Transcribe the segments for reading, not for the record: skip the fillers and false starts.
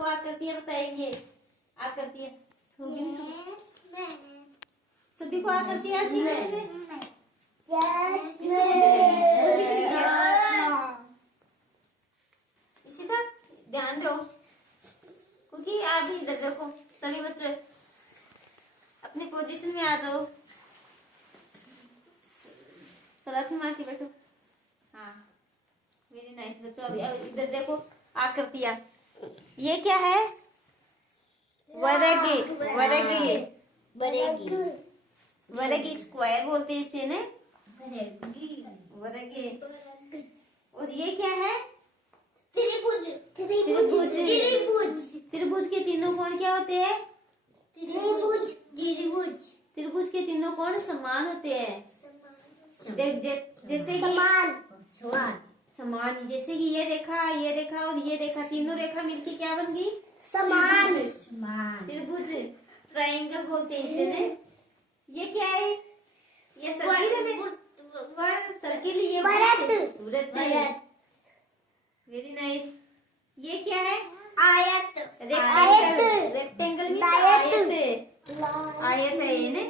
आपको आकृतियां बताएंगे। आकृतियां सभी को आकृतियां आती है। इसी का ध्यान दो, क्योंकि आप भी इधर देखो। सभी बच्चे अपनी पोजीशन में आ जाओ। सलाह मार के बैठो। हाँ, वेरी नाइस बच्चों। अब इधर देखो आकृतियां। ये क्या है? वर्ग। वर्ग स्क्वायर बोलते हैं इसे ने। वर्ग। और ये क्या है? त्रिभुज। त्रिभुज के तीनों कोण क्या होते हैं? त्रिभुज के तीनों कोण समान होते हैं। जैसे कि समान, जैसे कि ये रेखा और ये रेखा, तीनों रेखा मिलके क्या बन गई? समान त्रिभुज। ट्रायंगल बोलते हैं इसे ने। ये क्या है? ये सर्किल है। सर्किल, ये वृत्त। Very nice. ये क्या है? आयत। रेक्टेंगल मींस आयत है ये ने।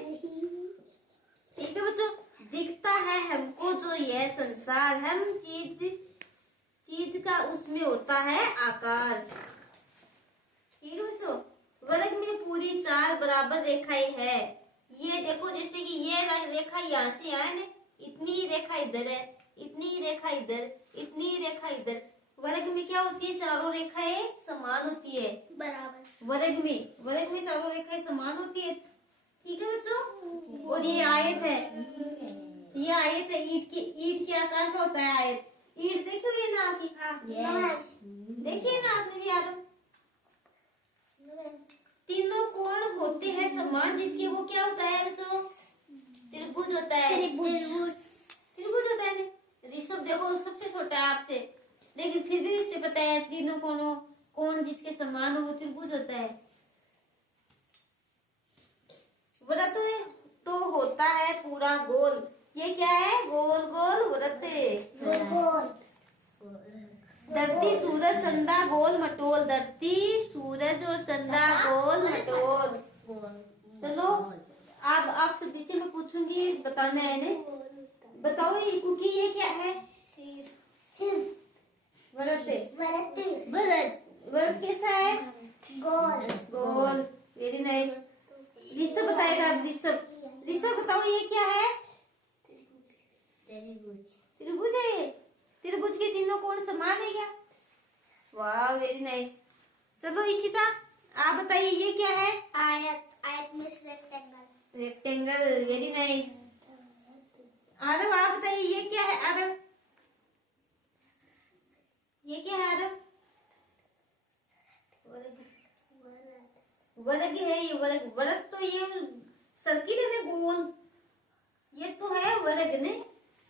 ठीक है बच्चों। दिखता है हमको जो यह संसार, हम चीज का उसमें होता है आकार। ठीक है बच्चों। वर्ग में पूरी 4 बराबर रेखाएं है। ये देखो, जैसे कि ये रेखा यहाँ से यहाँ है, इतनी ही रेखा इधर है, इतनी ही रेखा इधर, इतनी ही रेखा इधर। वर्ग में क्या होती है? चारों रेखाएं समान होती है, बराबर। वर्ग में चारों रेखाएं समान होती है। ठीक है बच्चों। और ये आयत है, ये आयत है। ईंट के आकार का होता है आयत। ईंट देखियो ये ना की, देखिए ना आपने भी यार। तीनों कोण होते हैं समान, जिसके वो क्या होता है बच्चों? त्रिभुज होता है। त्रिभुज होता है ना। ऋषभ देखो सबसे छोटा है आपसे, लेकिन फिर भी इससे पता है तीनों कोण जिसके समान हो वो त्रिभुज होता है। वृत्त तो होता है पूरा गोल। ये क्या है? गोल गोल वृत्त। धरती सूरज चंदा गोल मटोल। धरती सूरज और चंदा गोल मटोल। चलो आप सभी से मैं पूछूंगी, बताना है ने। बताओ क्योंकि ये क्या है? वृत्त कैसा है? गोल। Very nice. ऋषभ बताएगा। ऋषभ बताओ ये क्या है? त्रिभुज है। त्रिभुज के तीनों कोण समान है क्या? वाह, वेरी नाइस। चलो इशिता आप बताइए ये क्या है? आयत में रेक्टेंगल। Very nice. आरव आप बताइए ये क्या है? आरव ये क्या है? आरव वर्ग है। ये वर्ग तो ये सर्किल है ना, गोल। ये तो है वर्ग ने।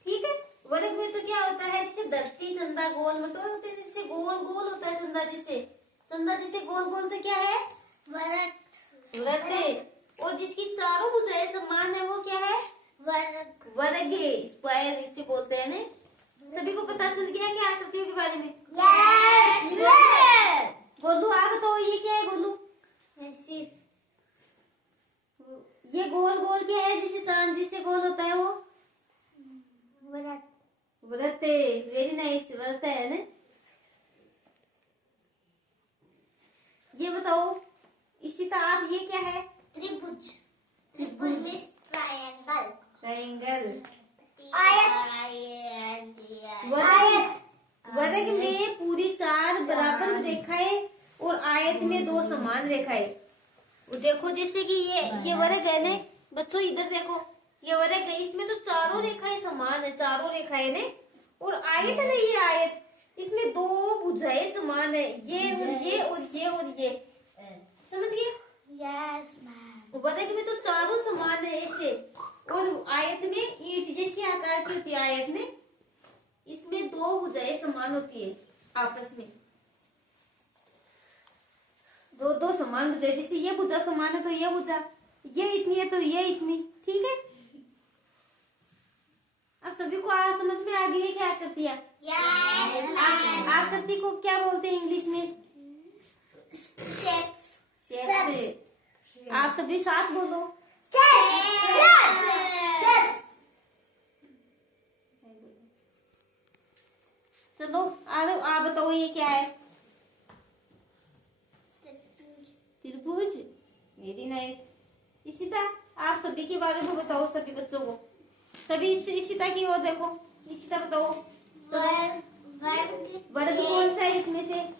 ठीक है। वर्ग में तो क्या होता है? जैसे धरती चंदा गोल मटोल होते हैं, जैसे गोल गोल होता है चंदा जैसे गोल गोल तो क्या है? वृत्त। और जिसकी चारों भुजाएं समान है वो क्या है? वर्ग। स्क्वायर इसे बोलते हैं ने। सभी को पता चल गया क्या आकृतियों के बारे में? गोलू आप बताओ ये क्या है? गोलू ये गोल गोल क्या है? जिसे चांद जिसे गोल होता है वो वृत्त। Very nice. वृत्त है ना। ये बताओ इशिता आप ये क्या है? त्रिभुज मींस ट्रायंगल। वर्ग में पूरी 4 बराबर रेखाएं और आयत में 2 समान रेखाएं। देखो जैसे कि ये वर्ग है ने बच्चों, इधर देखो ये वर्ग है, इसमें तो चारों रेखाएं समान है, चारों रेखाएं ने। और आयत है ना, ये आयत, इसमें 2 भुजाएं समान है, ये और ये और ये और ये। समझ गए? Yes ma'am. वर्ग में तो चारों समान है ऐसे, और आयत में ईंट जैसी आकार की होती है आयत में, इसमें 2 भुजाएं समान होती है आपस में। दो समान भुजाएं, जैसे ये भुजा समान है तो ये भुजा, ये इतनी है तो ये इतनी। ठीक है। अब सभी को समझ में आ गई है क्या आकृतियां? आकृति को क्या बोलते हैं इंग्लिश में? आप सभी साथ बोलो। चलो आप बताओ ये क्या है? त्रिभुज। Very nice. इशिता आप सभी के बारे में बताओ, सभी बच्चों को। सभी इशिता की ओर देखो। इशिता बताओ वर्ग कौन सा है इसमें से?